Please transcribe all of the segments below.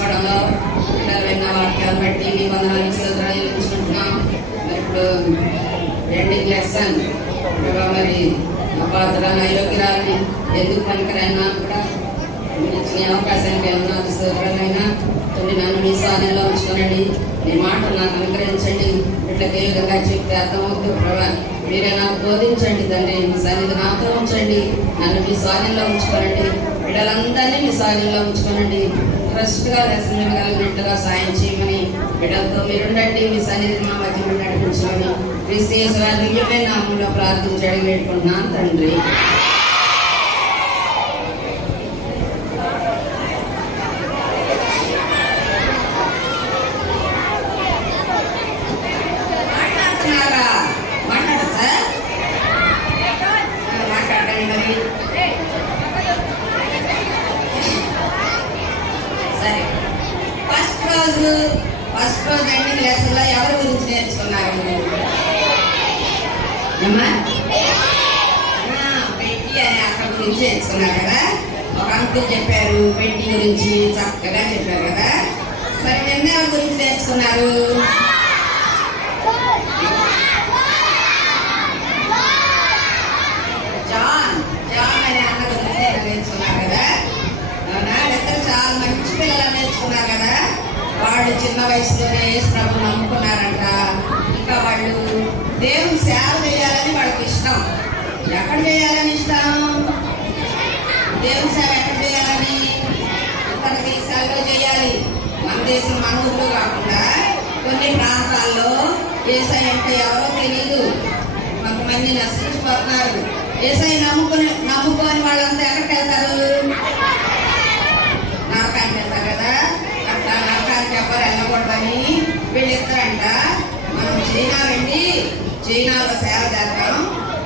తీసుకోవడంలో పిల్లలు విన్న వాక్యాలు బట్టి మీ వందనాలు స్తోత్రాలు చెల్లించుకుంటున్నాం. మరి ఇప్పుడు ఎండింగ్ లెసన్ మరి అపాత్రాన్ని అయోగ్యరాలని ఎందుకు పనికిరైనా కూడా మీరు ఇచ్చిన అవకాశానికి వందనాలు స్తోత్రాలైనా తొలి నన్ను మీ స్వాధీనంలో ఉంచుకోనండి. మీ మాటలు నాకు అనుగ్రహించండి. వీళ్ళకి ఏ విధంగా చెప్తే అర్థమవుతుంది ప్రభా, మీరే నాకు బోధించండి తండ్రి. మీ సన్నిధి నాతో ఉంచండి, నన్ను మీ స్వాధీనంలో ఉంచుకోనండి. బిడ్డలందరినీ మీ స్వాధీనంలో ఉంచుకోనండి. ట్రస్ట్గా లెసన్ ఇవ్వగలిగినట్లుగా సాయం చేయమని బిడ్డలతో మీరుండండి. మీ సన్నిధిని మా మధ్య నడిపించమని క్రీస్తు వారి నామంలో ప్రార్థించడం పెట్టుకుంటున్నాను తండ్రి. సరే, ఫస్ట్ రోజు ఎండింగ్ లెసన్ లో ఎవరి గురించి నేర్చుకున్నారు? పెట్టి అనే అక్కడ గురించి నేర్చుకున్నారు కదా. ఒక అంకుల్ చెప్పారు పెట్టి గురించి, చక్కగా చెప్పారు కదా. మరి నిన్న ఎవరి గురించి నేర్చుకున్నారు? జాన్ అనే అన్న గురించి నేర్చుకున్నారు కదా. ఇద్దరు చాలా మంచి పిల్లలు నేర్చుకున్నారు కదా. వాళ్ళు చిన్న వయసులోనే యేసు ప్రభువుని నమ్ముకున్నారంట. ఇంకా వాళ్ళు దేవుని సేవ చేయాలని వాళ్ళకి ఇష్టం. ఎక్కడ చేయాలని ఇష్టం? దేవుని సేవ ఎక్కడ చేయాలని? ఇతర దేశాల్లో చేయాలి. మన దేశం మన ఊళ్ళో కాకుండా కొన్ని ప్రాంతాల్లో యేసయ్య అంటే ఎవరో తెలీదు, కొంతమంది నశించిపోతున్నారు. యేసయ్య నమ్ముకొని వాళ్ళంతా ఎక్కడికి వెళ్తారు? నరకానికి వెళ్తారు కదా. అట్లా నరకానికి ఎవరు వెళ్ళకూడదని వీళ్ళిద్దరంట మనం చైనా వెళ్ళి చైనాలో సేవ చేద్దాం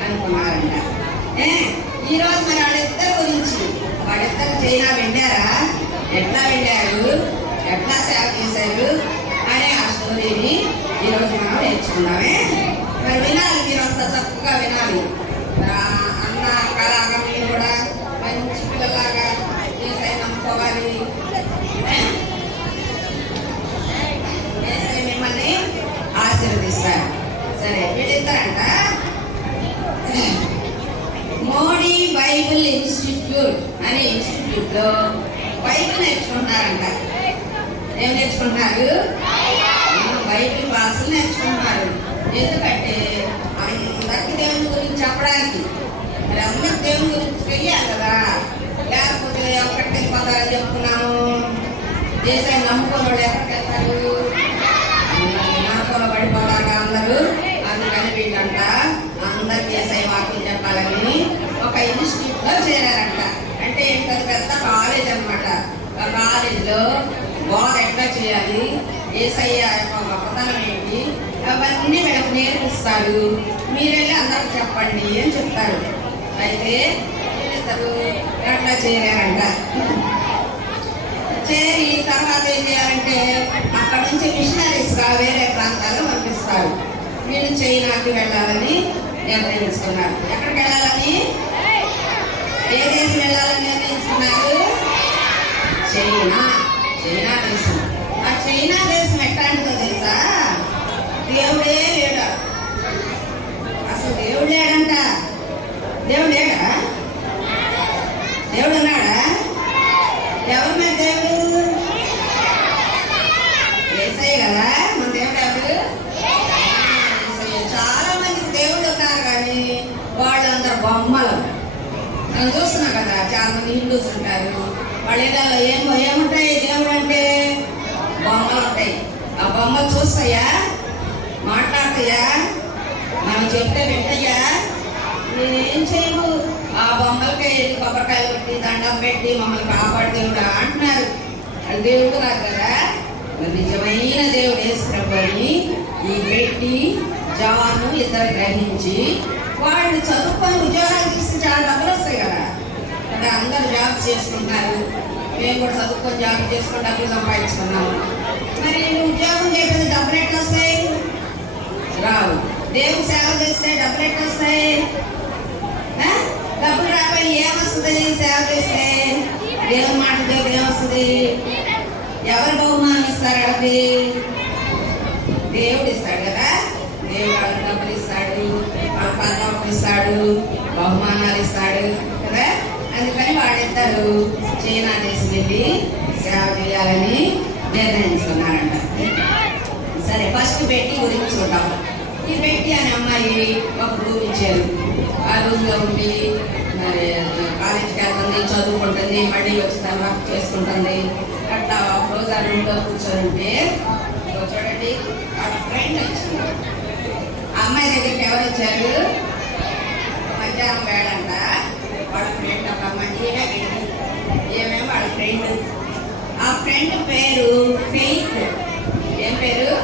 అనుకున్నారంట. ఈరోజు మరి వాళ్ళిద్దరు చైనా వెళ్ళారా, ఎట్లా వెళ్ళారు, ఎట్లా సేవ చేశారు అనే ఆ స్టోరీని ఈరోజు మనం నేర్చుకున్నామే. మరి వినాలి, మీరు అంత చక్కగా వినాలి. అన్న కలాగా మీరు కూడా మంచి పిల్లలాగా యేసయ్య నమ్ముకోవాలి. యేసయ్య మిమ్మల్ని ఆశీర్వదిస్తారు. సరే, వీళ్ళిద్దరంట మోడీ బైబిల్ ఇన్స్టిట్యూట్ అనే ఇన్స్టిట్యూట్ లో బైబిల్ నేర్చుకుంటున్నారంట. ఏం నేర్చుకుంటున్నారు? బైబిల్ భాషలు నేర్చుకుంటున్నారు. ఎందుకంటే అందరికి దేవుని గురించి చెప్పడానికి, మరి అందరికి దేవుని గురించి తెలియాలి కదా. లేకపోతే ఎక్కడికి వెళ్ళిపోతారని చెప్పుకున్నాము. దేశాన్ని నమ్ముకున్న వాళ్ళు ఎక్కడికి వెళ్తారు? నమ్మకంలో పడిపోతారు అందరూ. అందుకని వీళ్ళంట అందరికి యేసయ్య వాక్యం చెప్పాలని ఒక ఇన్స్టిట్యూట్ లో చేరారంట. అంటే ఏంటది? పెద్ద కాలేజ్ అనమాట. ఆ కాలేజ్లో బోధ ఎట్లా చేయాలి, యేసయ్య యొక్క గొప్పతనం ఏంటి, అవన్నీ వీళ్ళకి నేర్పిస్తాడు. మీరెళ్ళి అందరికి చెప్పండి అని చెప్తారు. అయితే వీళ్ళిద్దరు అట్లా చేరారంట. చేరి తర్వాత ఏం చేయాలంటే అక్కడ నుంచి మిషనరీస్గా వేరే ప్రాంతాల్లో పంపిస్తారు. వీళ్ళు చైనాకి వెళ్ళాలని నిర్ణయించుకున్నారు. ఎక్కడికి వెళ్ళాలని? ఏ దేశం వెళ్ళాలని నిర్ణయించుకున్నారు? చైనా దేశం. ఆ చైనా దేశం ఎట్లాంటిదో తెలుసా? దేవుడే లేడు అసలు. దేవుడు లేడంట. దేవుడు లేడా? దేవుడు ఉన్నాడా? ఎవరి మీద దేవుడు? యేసయ్య కదా మన దేవుడు. ఎవరు? చాలా మందికి దేవుళ్ళు ఉన్నారు కానీ వాళ్ళందరూ బొమ్మలు. మనం చూస్తున్నాం కదా, చాలా మంది హిందూస్ ఉంటారు. వాళ్ళ ఏరియాలో ఏముంటాయి? దేవుడు అంటే బొమ్మలు ఉంటాయి. ఆ బొమ్మలు చూస్తాయా? మాట్లాడతాయా? మనం చెప్తే వింటాయా? నేనేం చేయము. ఆ బొమ్మలకి కొబ్బరికాయలు పెట్టి దండం పెట్టి మమ్మల్ని కాపాడు దేవుడు అంటున్నారు. అది దేవుడు కాదు కదా. నిజమైన దేవుడు యేసు ప్రభువుని ఈ పెట్టి జాను ఇద్దరు గ్రహించి వాళ్ళు చదువుకొని ఉద్యోగాలు తీసి చాలా డబ్బులు వస్తాయి కదా. అంటే అందరూ జాబ్ చేసుకుంటున్నారు. మేము కూడా చదువుకొని జాబ్ చేసుకుని డబ్బులు సంపాదించుకున్నాము. మరి ఉద్యోగం చేయకపోతే డబ్బులు ఎట్లా వస్తాయి? రావు. దేవుడు సేవ చేస్తే డబ్బులు ఎట్లా వస్తాయి? డబ్బులు రాకపోయి ఏమొస్తుంది? సేవ చేస్తే దేవుని మాట దేవుడు ఏమొస్తుంది? ఎవరు బహుమానం ఇస్తారు వాళ్ళకి? దేవుడు ఇస్తాడు కదా. దేవుడు వాళ్ళకి డబ్బులు ఇస్తాడు, వాళ్ళ పదవులు ఇస్తాడు, బహుమానాలు ఇస్తాడు కదా. అందుకని వాళ్ళిద్దరు చైనా దేశం వెళ్ళి సేవ చేయాలని నిర్ణయించుకున్నారంట. సరే, ఫస్ట్ బెట్టి గురించి చూద్దాం. ఈ బెట్టి అనే అమ్మాయి ఒక రూమ్ ఇచ్చారు. ఆ రూమ్లో ఉండి మరి కాలేజీకి వెళ్తుంది, చదువుకుంటుంది, మళ్ళీ వచ్చి వర్క్ చేసుకుంటుంది. అట్లా ఒక రోజు ఆ రూమ్లో కూర్చొని చూడండి, వాళ్ళ ఫ్రెండ్ వచ్చింది. ఆ అమ్మాయి దగ్గరికి ఎవరు వచ్చారు? మధ్యాహ్నం వేడంట. వాళ్ళ ఫ్రెండ్ ఒక మంచిగా ఏమేమో వాళ్ళ ఫ్రెండ్. ఆ ఫ్రెండ్ పేరు ఫెయిత్. ఏం పేరు?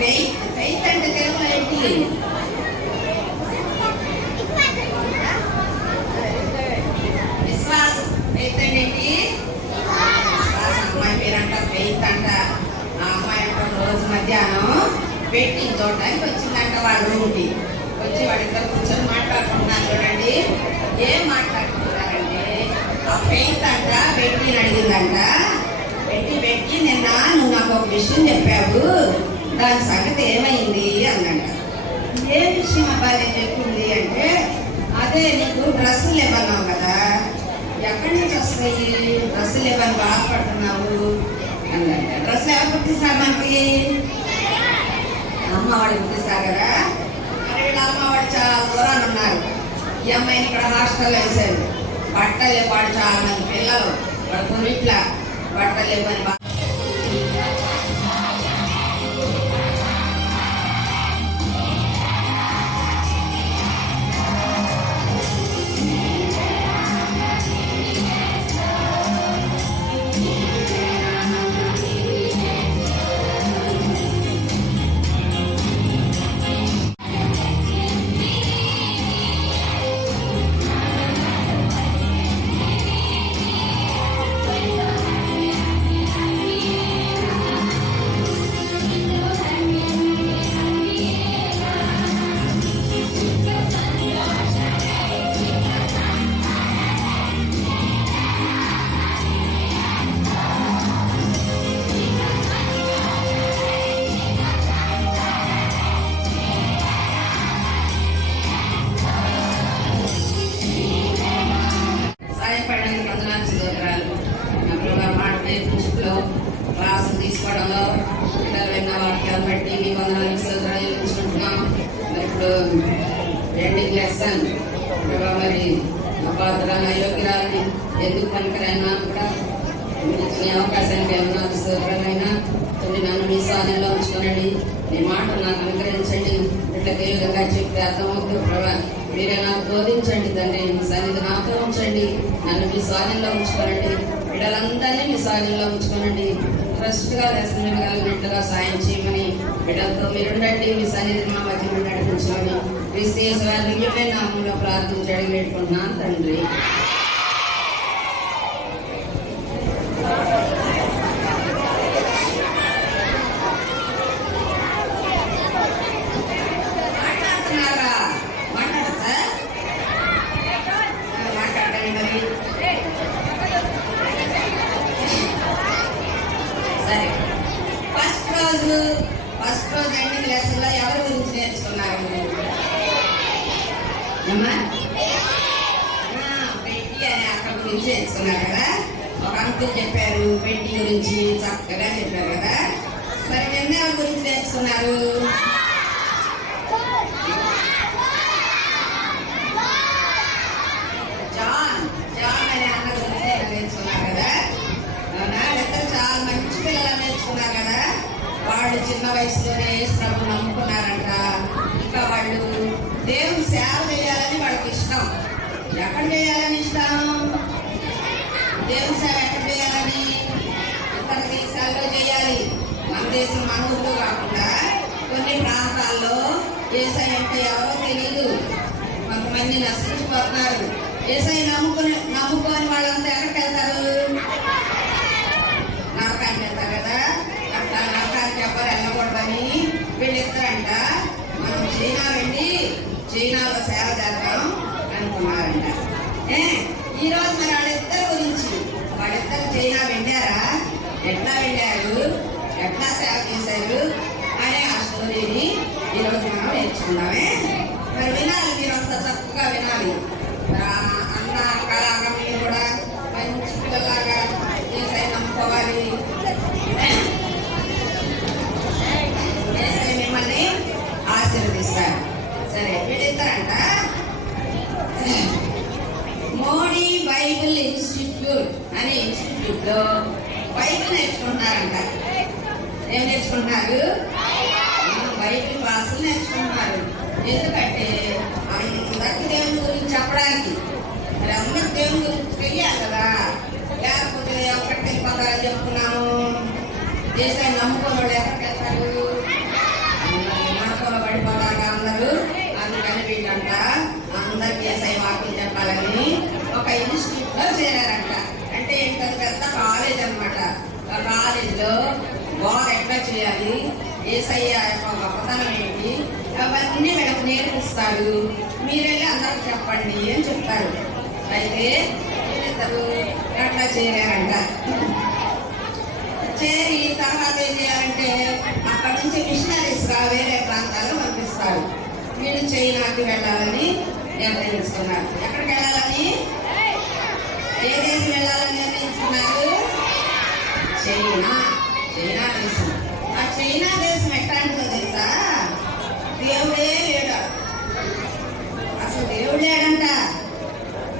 ఫెయిత్. ఫెయిత్ అంటే తెలుగులో ఏంటి? విశ్వాసం. ఫెయిత్ అంటే ఏంటి? విశ్వాసం. అమ్మాయి పేరంట ఫెయిత్ అంట. ఆ అమ్మాయి అంట రోజు మధ్యాహ్నం పెట్టి చూడడానికి వచ్చిందంట వాళ్ళ రూమ్కి. వచ్చి వాళ్ళిద్దరు కూర్చొని మాట్లాడుకుంటున్నారు. చూడండి ఏం మాట్లాడుకుంటున్నారంటే, ఆ ఫెయిత్ అంట బెట్టిని అడిగిందంట. బెట్టి నిన్న నువ్వు నాకు ఒక విషయం చెప్పావు, దాని సంగతి ఏమైంది అందంట. ఏ విషయం అబ్బా నేను చెప్పింది అంటే, అదే నీకు డ్రెస్సులు ఇవ్వన్నావు కదా, ఎక్కడి నుంచి వస్తాయి డ్రెస్సులు ఇవ్వని బాధపడుతున్నావు అందంట. డ్రెస్సులు ఎవరు కుట్టిస్తారు మనకి? అమ్మవాడు కుట్టిస్తారు కదా. మరి వీళ్ళ అమ్మవాడు చాలా దూరాన్ని ఉన్నారు. ఈ అమ్మాయిని ఇక్కడ హాస్టల్లో వేశారు. బట్టలు వాడు చాలా మంది పిల్లలు వాడు కొన్నిట్లా బట్టలు ఇవ్వని క్లాసు తీసుకోవడంలో పిల్లలు విన్న వాక్యాలు బట్టి మీ వందనాలు చెల్లించుకుంటున్నాం. మరి ఇప్పుడు ఎండింగ్ లెసన్ మరి అపాత్రాన్ని అయోగ్యురాలని ఎందుకు పనికిరైనా కూడా ఇచ్చిన అవకాశానికి ఏమన్నా సోదరులైనా కొన్ని నన్ను మీ సాధనలో ఉంచుకోనండి. మీ మాట నాకు అనుగ్రహించండి. ఇట్లకి ఏ విధంగా చెప్తే అర్థమవుతుంది ప్రభా, మీరే నాకు బోధించండి తండ్రి. మీ సన్నిధి నాతో ఉంచండి, నన్ను మీ స్వాధీనంలో ఉంచుకోనండి. బిడ్డలందరినీ మీ స్వాధీనంలో ఉంచుకోనండి. ట్రస్ట్గా దర్శనగలిగినట్లుగా సాయం చేయమని బిడ్డలతో మీరుండండి. మీ సన్నిధిని మా మధ్య నడిపించమని క్రీస్తు వారి నామంలో ప్రార్థించి అడిగి పెట్టుకుంటున్నాను తండ్రి. సరే, ఫస్ట్ రోజు ఎండింగ్ లెసన్ లో ఎవరి గురించి నేర్చుకున్నారు? పెట్టి అనే అక్కడ గురించి నేర్చుకున్నారు కదా. ఒక అంకుల్ చెప్పారు పెట్టి గురించి, చక్కగా చెప్పారు కదా. మరి నిన్న ఎవరి గురించి నేర్చుకున్నారు? జాన్ అనే అన్న గురించి నేర్చుకున్నారు కదా. ఇద్దరు చాలా మంచి పిల్లలు నేర్చుకున్నారు కదా. వాళ్ళు చిన్న వయసులోనే యేసుప్రభువుని నమ్ముకున్నారంట. ఇంకా వాళ్ళు దేవుని సేవ చేయాలని వాళ్ళకి ఇష్టం. ఎక్కడ చేయాలని ఇష్టం? దేవుని సేవ ఎక్కడ చేయాలని? ఇతర దేశాల్లో చేయాలి. మన దేశం మన ఊళ్ళో కాకుండా కొన్ని ప్రాంతాల్లో యేసయ్య అంటే ఎవరో తెలియదు, కొంతమంది నశించిపోతున్నారు. యేసయ్య నమ్ముకొని వాళ్ళంతా ఎక్కడికి వెళ్తారు? నరకానికి వెళ్తారు కదా. అట్లా నరకానికి ఎవరు వెళ్ళకూడదని వీళ్ళిద్దరంట మనం చైనా వెళ్ళి చైనాలో సేవ చేద్దాం అనుకున్నారంట. ఈరోజు మరి వాళ్ళిద్దరు చైనా వెళ్ళారా? కాలేజీలో బైబిల్ నేర్చుకుంటున్నారంట. ఏం నేర్చుకుంటున్నారు? బైబిల్ క్లాసులు నేర్చుకుంటున్నారు. ఎందుకంటే అందరికి దేవుని గురించి చెప్పడానికి. మరి అందరికి దేవుని గురించి తెలియాలి కదా. లేకపోతే ఎక్కడికి వెళ్ళిపోతారని చెప్తున్నాము. దేశాన్ని నమ్ముకున్న వాళ్ళు ఎక్కడికి వెళ్తారు? నమ్మకంలో పడిపోతారు అందరూ. అందుకని వీళ్ళంట అందరికి ఎస్ఐ వాక్యం చెప్పాలని ఒక ఇన్స్టిట్యూట్ లో చేరారంట. అంటే ఏంటంటే పెద్ద కాలేజ్ అనమాట. ఆ కాలేజీలో బోధ ఎట్లా చేయాలి, ఏసయ్య యొక్క గొప్పతనం ఏంటి, అవన్నీ వీళ్ళకి నేర్పిస్తాడు. మీరెళ్ళి అందరికి చెప్పండి అని చెప్తారు. అయితే వీళ్ళిద్దరు అట్లా చేరారంట. చేరి తర్వాత ఏం చేయాలంటే అక్కడ నుంచి మిషనరీస్ గా వేరే ప్రాంతాల్లో పంపిస్తారు. వీళ్ళు చైనాకి వెళ్ళాలని నిర్ణయించుకున్నారు. ఎక్కడికి వెళ్ళాలని, ఏ దేశం వెళ్ళాలని నిర్ణయించుకున్నారు? చైనా. చైనా దేశం. ఆ చైనా దేశం ఎట్లాంటిదో తెలుసా? దేవుడే లేడా? అసలు దేవుడు లేడంట.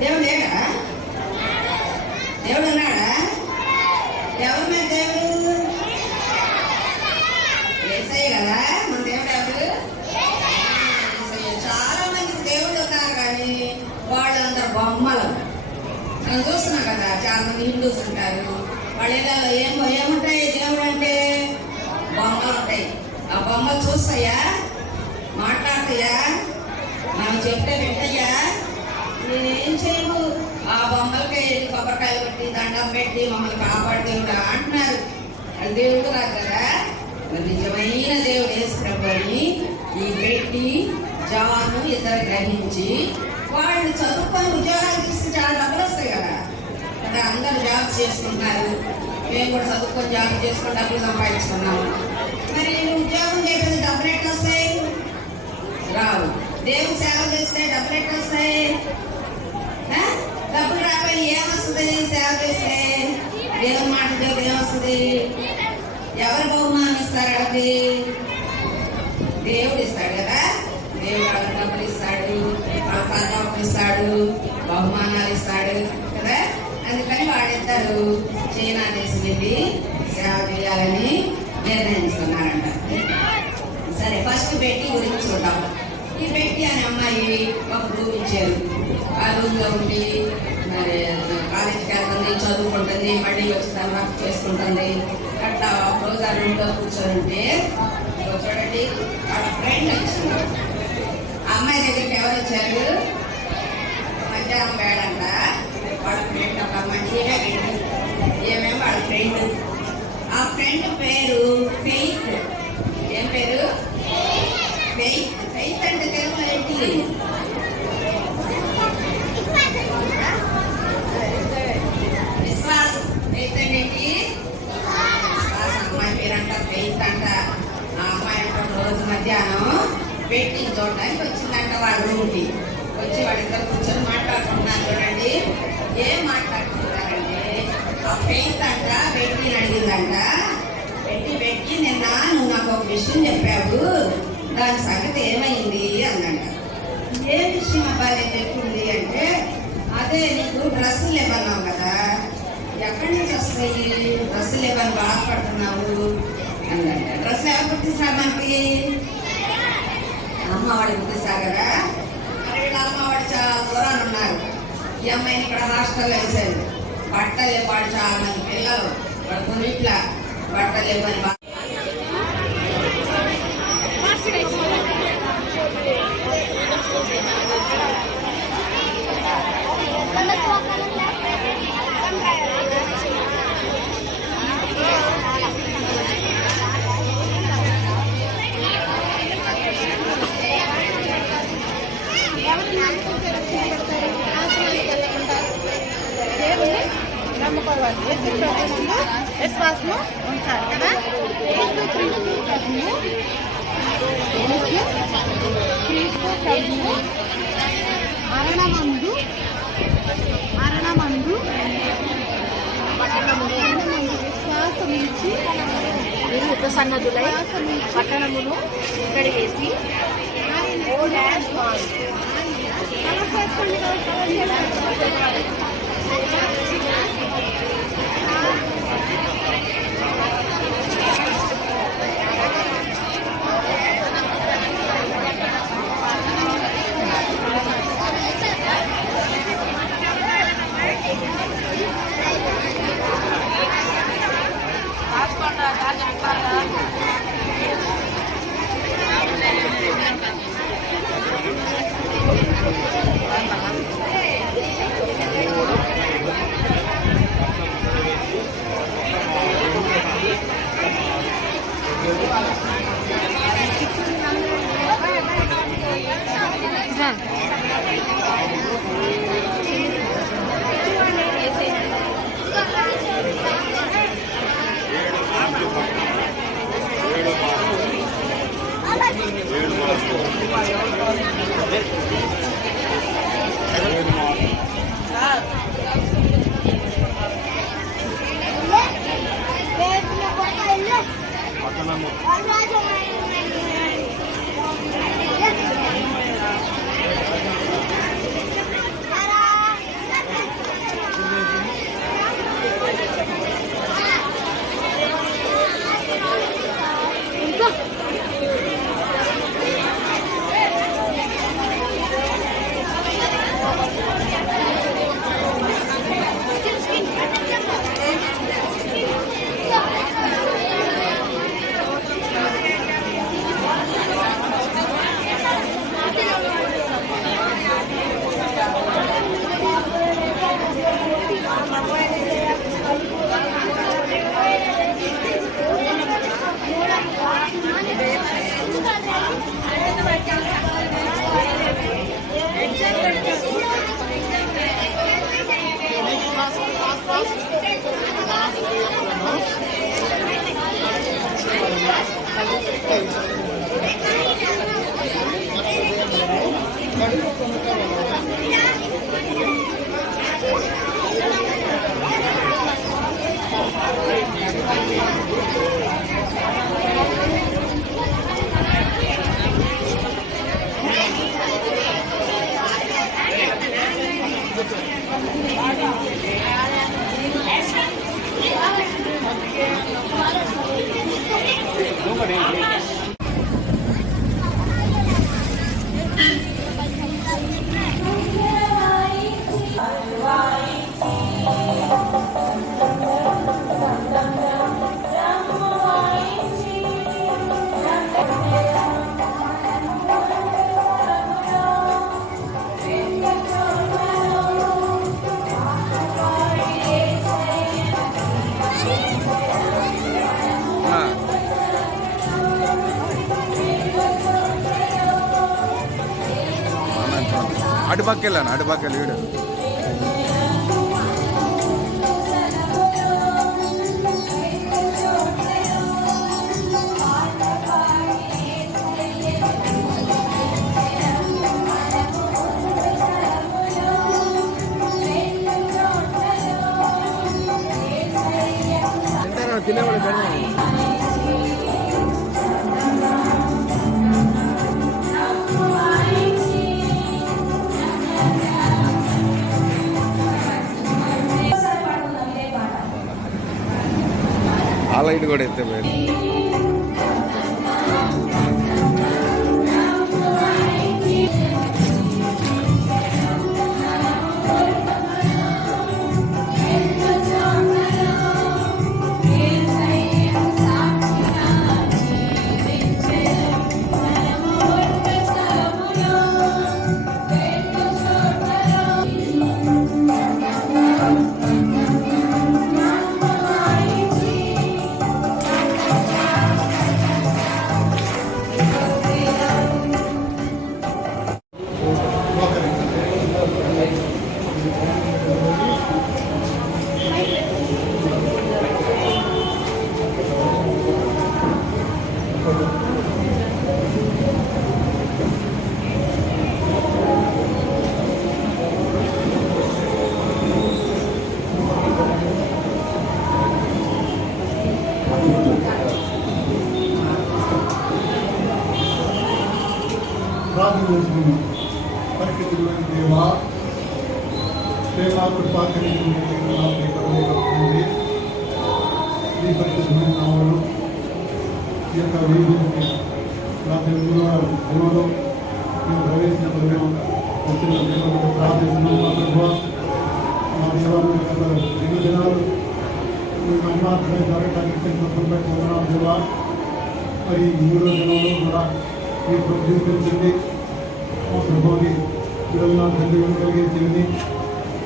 దేవుడు లేడా? దేవుడు ఉన్నాడా? ఎవరి మీద దేవుడు? యేసయ్య కదా మన దేవుడు. ఎవరు? చాలా మంది దేవుళ్ళు ఉన్నారు కానీ వాళ్ళందరూ బొమ్మలు. మనం చూస్తున్నాం కదా, చాలా మంది హిందూస్ ఉంటారు. వాళ్ళ ఇళ్ళలో ఏముంటాయి? దేవుడు అంటే బొమ్మలు ఉంటాయి. ఆ బొమ్మలు చూస్తాయా? మాట్లాడతాయా? మనం చెప్తే వింటాయా? నేనేం చేయము. ఆ బొమ్మలకి కొబ్బరికాయలు పెట్టి దండం పెట్టి మమ్మల్ని కాపాడు దేవుడు అంటున్నారు. అది దేవుడు కాదు కదా. నిజమైన దేవుడు యేసుప్రభుని ఈ పెట్టి జాను ఇద్దరు గ్రహించి వాళ్ళు చదువుకొని ఉద్యోగాలు తీసి చాలా డబ్బులు వస్తాయి కదా. అంటే అందరూ జాబ్ చేసుకుంటున్నారు. మేము కూడా చదువుకొని జాబ్ చేసుకొని డబ్బులు సంపాదించుకున్నాము. మరి ఉద్యోగం చేయడానికి డబ్బులు ఎట్లా వస్తాయి? రావు. దేవుడు సేవ చేస్తే డబ్బులు ఎట్లా వస్తాయి? డబ్బులు రావాలి. ఏమొస్తుంది సేవ చేస్తే? దేవుని మాట దేవుడు ఏమొస్తుంది? ఎవరు బహుమానం ఇస్తారు? అది దేవుడు ఇస్తాడు కదా. దేవుడు వాళ్ళకి డబ్బులు ఇస్తాడు, వాళ్ళ పదవులు ఇస్తాడు, బహుమానాలు ఇస్తాడు కదా. అందుకని వాళ్ళిద్దరు చైనా దేశం వెళ్ళి సేవ చేయాలని నిర్ణయించుకున్నారంట. సరే, ఫస్ట్ బెట్టి గురించి చూద్దాం. ఈ బెట్టి అనే అమ్మాయి ఒక రూమ్ ఇచ్చారు. ఆ రూమ్ లో ఉండి మరి కాలేజీకి వెళ్తుంది, చదువుకుంటుంది, మళ్ళీ వచ్చి తర్వాత చేసుకుంటుంది. అట్లా ఒక రోజు ఆ రూమ్ లో కూర్చొని ఉంటే చూడండి వాళ్ళ ఫ్రెండ్ వచ్చింది. ఆ అమ్మాయి దగ్గరికి ఎవరు వచ్చారు? మధ్యాహ్నం వేడంట. వాళ్ళ ఫ్రెండ్ ఒక మంచిగా ఏమేమో వాళ్ళ ఫ్రెండ్. ఆ ఫ్రెండ్ పేరు ఫెయిత్. ఏం పేరు? ఫెయిత్. ఫెయిత్ అంటే తెలుగులో ఏంటి? విశ్వాసం. ఫెయిత్ అంటే ఏంటి? విశ్వాసం. అమ్మాయి పేరంట ఫెయిత్ అంట. ఆ అమ్మాయి అంట రోజు మధ్యాహ్నం పెట్టి చూడడానికి వచ్చిందంట వాళ్ళ రూమ్కి. వచ్చి వాళ్ళిద్దరు కూర్చొని మాట్లాడుకుంటున్నారు. చూడండి ఏం మాట్లాడుకుంటున్నారంటే, ఆ ఫెయిత్ అంట బెట్టిని అడిగిందంట. పెట్టి నిన్న నువ్వు నాకు ఒక విషయం చెప్పావు, దాని సంగతి ఏమైంది అందంట. ఏ విషయం అబ్బాయి చెప్పింది అంటే, అదే నీకు డ్రెస్సులు ఇవ్వన్నావు కదా, ఎక్కడి నుంచి వస్తాయి డ్రెస్సులు ఇవ్వని బాధపడుతున్నావు అందంట. డ్రెస్సులు ఎవరు కుట్టిస్తారు మనకి? అమ్మవాడి కుట్టిస్తారు కదా. మరి వీళ్ళ అమ్మవాడు చాలా దూరాన్ని ఉన్నారు. ఈ అమ్మాయిని ఇక్కడ హాస్టల్లో వేశారు. బట్టలు వాడు చాలా మంది పిల్లలు వాడు కొన్నిట్లా బట్టలు ఇవ్వని విశ్వాసము ఉంచాలి కదా. క్రీస్తు ప్రభువు మరణమందు విశ్వాసమించి సన్నదులై పట్టణమును కడిగేసి అటుపక్కెళ్ళాను అటుపక్కెళ్ళి వీడు తినేవాడు ఆ లైట్ కూడా ఎత్తే పోయింది. పరిస్థితులు దేవా ప్రేమాకుడు పాకరించింది ఈ పరిస్థితులు నామలు ఈ యొక్క వీధికి రాత్రి దేవుడు మేము ప్రవేశించినప్పుడు మేము వచ్చిన దేవుడు ప్రార్థిస్తున్నాం మా దేవాలు 2 దినాలు మేము అన్మాత్రమే జరగడానికి పొందడం దేవా మరి 3వ దినంలో కూడా మీరు ప్రతినిధించండి మా ప్రభుని పిల్లల తండ్రి కలిగించింది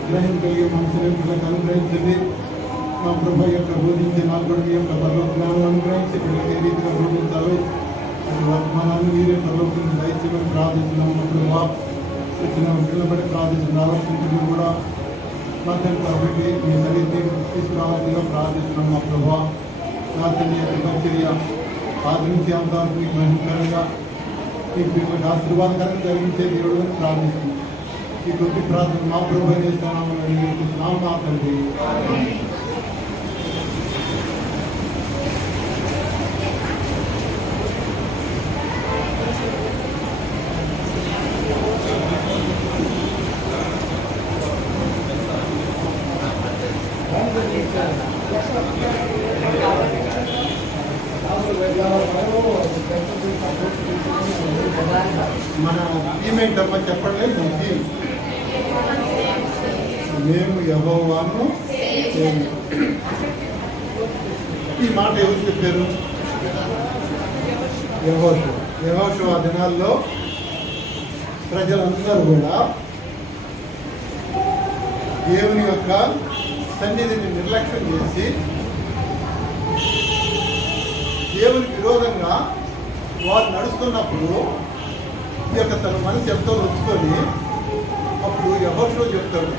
గ్రహం కలిగే మనసుని పిల్లలకు అనుగ్రహించండి మా ప్రభు యొక్క బోధించి నాకు కూడా మీ యొక్క పర్వ జ్ఞానం అనుగ్రహించి పిల్లలకి ఏ రీతిగా బోధించాలో అది వర్తమానాన్ని మీరే పర్వకుని దయచేయమని ప్రార్థిస్తున్నాము మా ప్రభు వచ్చిన పిల్లబడి ప్రార్థిస్తున్నాం ఆలోచించి కూడా మా తండ్రి కాబట్టి మీ సన్నిధి తీసుకురావాల్సిందిగా ప్రార్థిస్తున్నాం మా ప్రభు నా తండ్రి యొక్క పరిచర్య ఆదరించి అంతానికి మీకు మహిమకరంగా మీకు పిల్లలకు ఆశీర్వాదకరంగా జరిగించే దేవుడు అని ప్రార్థిస్తున్నాం ఈ కొద్ది ప్రార్థన మా ప్రభు చేస్తున్నామని నామ మా తండ్రి మన ఈమెంట్ అమ్మ చెప్పండి మంచి మేము యెహోవాను ఈ మాట ఎవరు చెప్పారు యెహోషువ దినాల్లో ప్రజలందరూ కూడా దేవుని యొక్క సన్నిధిని నిర్లక్ష్యం చేసి దేవునికి విరోధంగా వారు నడుస్తున్నప్పుడు ఈ యొక్క తన మనసు ఎంతో నొచ్చుకొని అప్పుడు యెహోషువ చెప్తాడు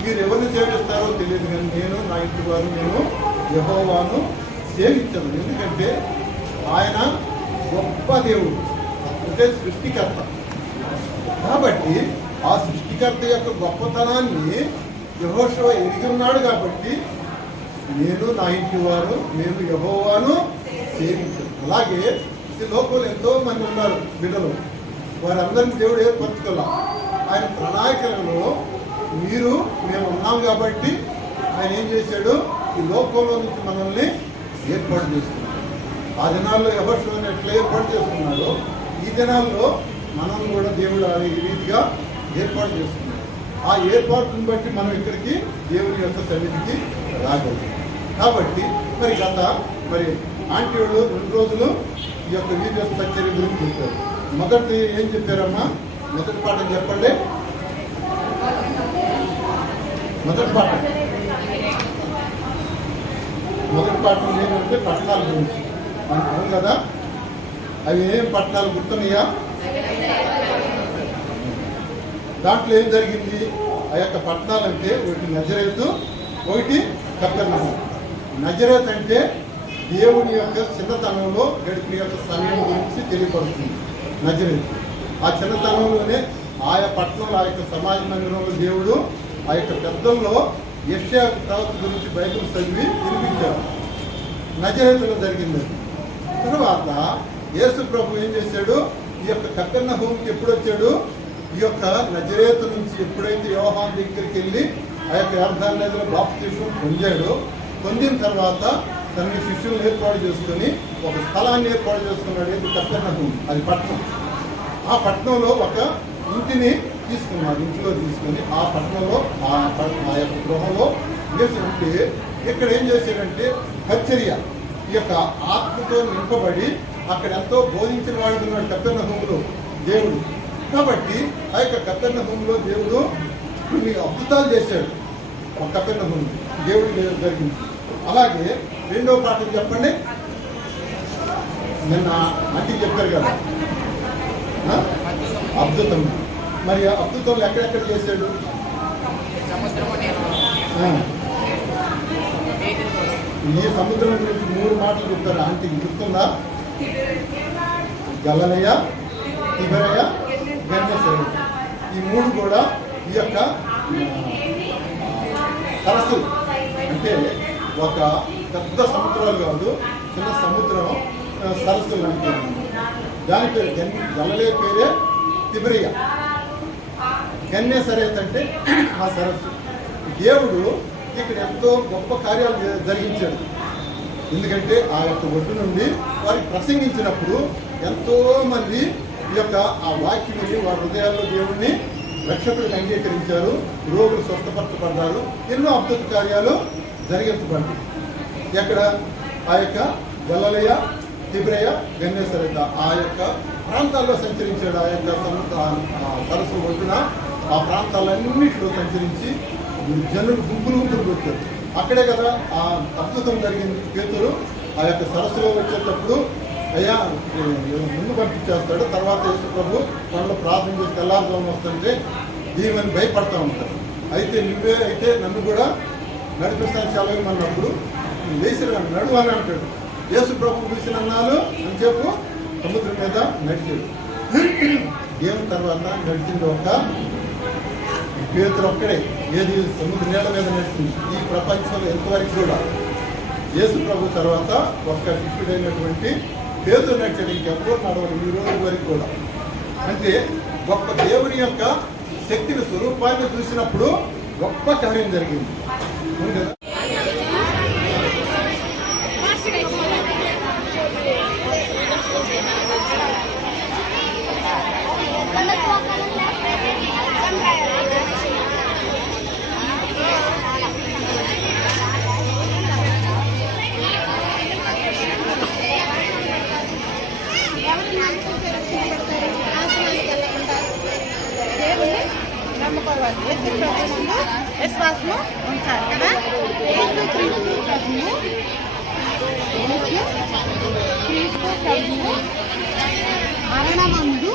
మీరు ఎవరిని సేవిస్తారో తెలియదు కానీ నేను నా ఇంటి వారు నేను యెహోవాను సేవించను ఎందుకంటే ఆయన గొప్ప దేవుడు అంటే సృష్టికర్త కాబట్టి ఆ సృష్టికర్త యొక్క గొప్పతనాన్ని యెహోషువ ఎరిగి ఉన్నాడు కాబట్టి నేను నా ఇంటి వారు మేము యెహోవాను సేవించను అలాగే ఈ లోకంలో ఎంతో మంది ఉన్నారు బిడ్డలు వారందరినీ దేవుడు ఏర్పరచుకోవాలి ఆయన ప్రణాళికలలో మేము ఉన్నాం కాబట్టి ఆయన ఏం చేశాడు, ఈ లోకంలో నుంచి మనల్ని ఏర్పాటు చేసుకున్నాడు. ఆ దినాల్లో ఎవరు ఎట్లా ఏర్పాటు చేసుకున్నాడో ఈ దినాల్లో మనం కూడా దేవుడు ఆ రీతిగా ఏర్పాటు చేసుకున్నాడు. ఆ ఏర్పాటును బట్టి మనం ఇక్కడికి దేవుని యొక్క సన్నిధికి రాగలుగుతాం. కాబట్టి మరి ఆంటీ వాళ్ళు 2 రోజులు ఈ యొక్క వీడియో స్ట్రక్చర్ గురించి చెప్పారు. మొదటి ఏం చెప్పారమ్మా? మొదటి పాఠం చెప్పండి. మొదటి పాఠం ఏంటంటే పట్టణాల గురించి. అవును కదా? అవి ఏం పట్టణాలు గుర్తున్నాయా? దాంట్లో ఏం జరిగింది? ఆ యొక్క పట్టణాలంటే ఒకటి నజరేతు, ఒకటి కపెర్నహూము. నజరేత్ అంటే దేవుని యొక్క చిన్నతనంలో గడిపిన యొక్క సమయం గురించి తెలియపడుతుంది నజరేతు. ఆ చిన్నతనంలోనే ఆయా పట్టణంలో ఆ యొక్క సమాజ మందిరంలో దేవుడు ఆ యొక్క పెద్దల్లో యెషయా ప్రవక్త గురించి బైబిల్ చదివి వినిపించాడు. నజరేతులో జరిగింది. తర్వాత యేసు ప్రభు ఏం చేశాడు? ఈ యొక్క కపెర్నహూముకి ఎప్పుడు వచ్చాడు? ఈ యొక్క నజరేతు నుంచి ఎప్పుడైతే యోహాను దగ్గరికి వెళ్ళి ఆ యొక్క యోర్దాను నదిలో బాప్తిస్మం పొందిన తర్వాత తన శిష్యులను ఏర్పాటు చేసుకుని ఒక స్థలాన్ని ఏర్పాటు చేసుకున్నాడు. ఇది కపెర్నహూము, అది పట్టణం. ఆ పట్టణంలో ఒక ఇంటిని తీసుకున్నాడు. ఇంట్లో తీసుకుని ఆ పట్టణంలో ఆ యొక్క గృహంలో వేసి ఉంటే ఇక్కడ ఏం చేశాడంటే పరిచర్య ఈ యొక్క ఆత్మతో నింపబడి అక్కడ ఎంతో బోధించిన వాడు ఉన్నాడు కపెర్నహూములో దేవుడు. కాబట్టి ఆ యొక్క కపెర్నహూములో దేవుడు కొన్ని అద్భుతాలు చేశాడు. ఒక కపెర్నహూము దేవుడు జరిగింది. అలాగే 2వ పాఠం చెప్పండి. నిన్న అంటికి చెప్పారు కదా అద్భుతం. మరి అద్భుతంలో ఎక్కడెక్కడ చేశాడు? ఈ సముద్రం గురించి 3 మాటలు చెప్పారు. ఆంటీ గుర్తుందా? గలిలయ, తిబెరయ, గెన్నేసరెతు. ఈ 3 కూడా ఈ యొక్క సరస్సులు. అంటే ఒక పెద్ద సముద్రాలు కాదు, చిన్న సముద్రం సరస్సులు అంటే. దాని పేరు గలిలయ పేరే తిబెరయ, గెన్నేసరెతు అంటే ఆ సరస్సు. దేవుడు ఇక్కడ ఎంతో గొప్ప కార్యాలు జరిగించాడు. ఎందుకంటే ఆ యొక్క ఒడ్డు నుండి వారికి ప్రసంగించినప్పుడు ఎంతో మంది ఈ యొక్క ఆ వాక్యం వారి హృదయాల్లో దేవుడిని రక్షకుడిని అంగీకరించారు. రోగులు స్వస్థపరచబడ్డారు. ఎన్నో అద్భుత కార్యాలు జరిగించబడ్డాయి. ఎక్కడ? ఆ యొక్క గలిలయ, తిబెరయ, గెన్నేసరెతు ఆ యొక్క ప్రాంతాల్లో సంచరించాడు. ఆ యొక్క సరస్సు ఒడ్డున ఆ ప్రాంతాలన్నింటిలో సంచరించి జనులు గుంపులు కొట్టారు. అక్కడే కదా ఆ అద్భుతం జరిగింది. పేతురు ఆ యొక్క సరస్సులో వచ్చేటప్పుడు అయ్యా ముందు పంపించేస్తాడు. తర్వాత యేసు ప్రభు వాళ్ళు ప్రార్థన చేసి తెల్లారుజామున వస్తుంటే దీవెని భయపడతా ఉంటారు. అయితే నువ్వే అయితే నన్ను కూడా నడిపిస్తాను సెలవు అన్నప్పుడు లేచి నడువు అని అంటాడు. యేసు ప్రభు పిలిచిన అన్నాలు అని చెప్పు సముద్రం మీద నడిచాడు. దేవుని తర్వాత నడిచింది ఒక పేతురు ఒక్కడే. ఏది? సముద్ర నీళ్ళ మీద నడిచింది. ఈ ప్రపంచంలో ఎంతవరకు కూడా యేసు ప్రభు తర్వాత ఒక్క శిష్యుడైనటువంటి పేతురు నడిచాడు. ఇంకెప్పుడు నడవరు ఈ రోజు వరకు కూడా. అంటే గొప్ప దేవుని యొక్క శక్తిని స్వరూపాన్ని చూసినప్పుడు గొప్ప కార్యం జరిగింది. కదా? విశ్వాసము ఉంచాలి కదా. క్రీస్తు ప్రభువు మరణమందు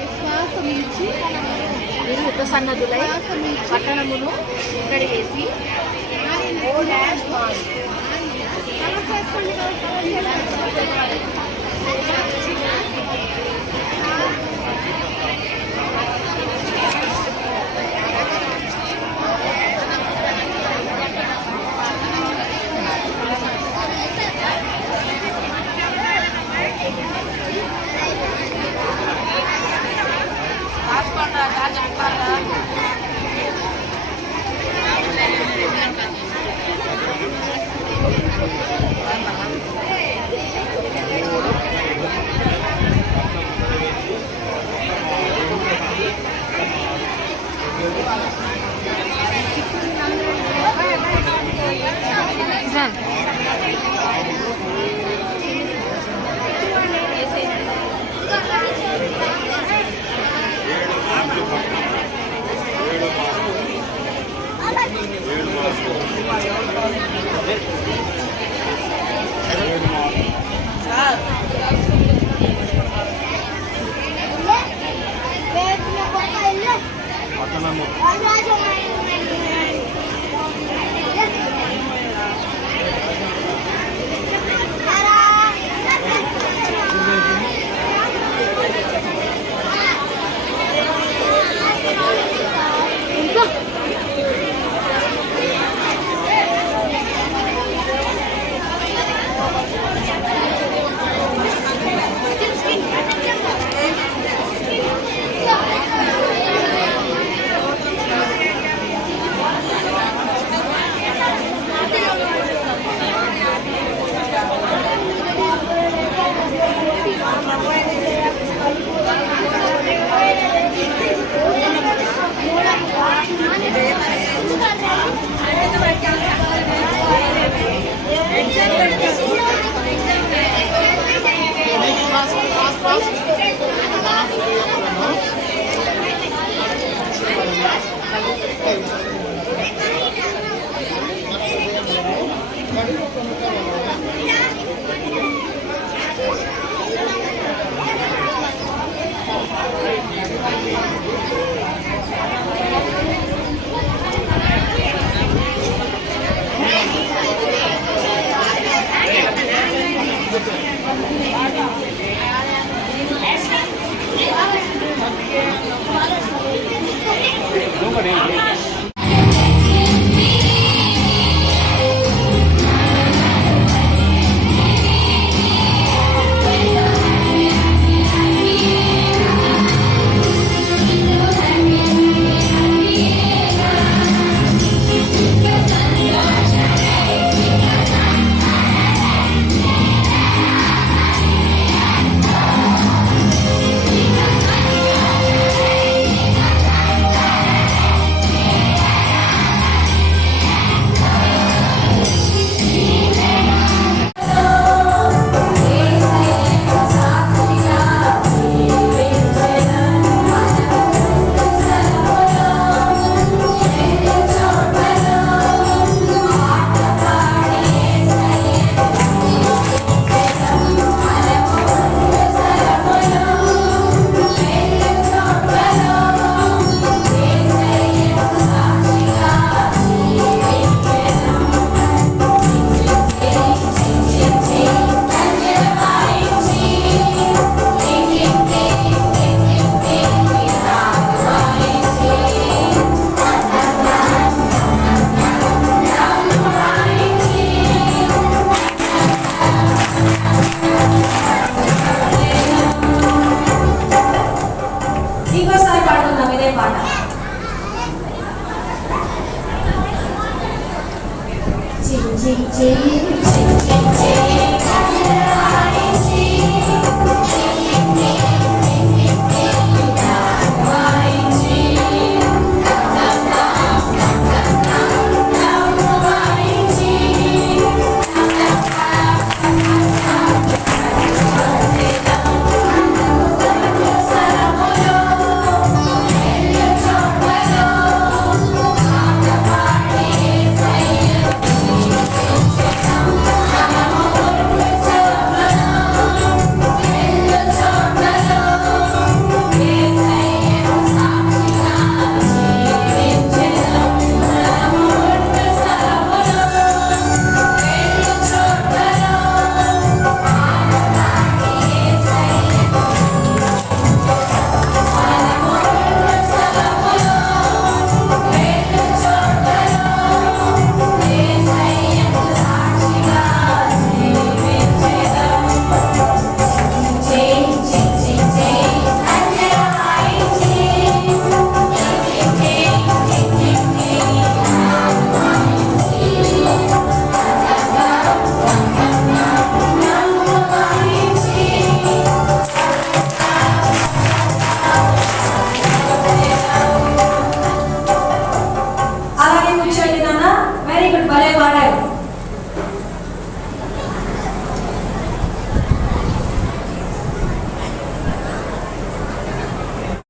విశ్వాసమించి సన్నదులై పట్టణమును కడిగేసి ఇంకోసారి పాడుకుందాం ఇదే పాట. చింగ్ చింగ్ చింగ్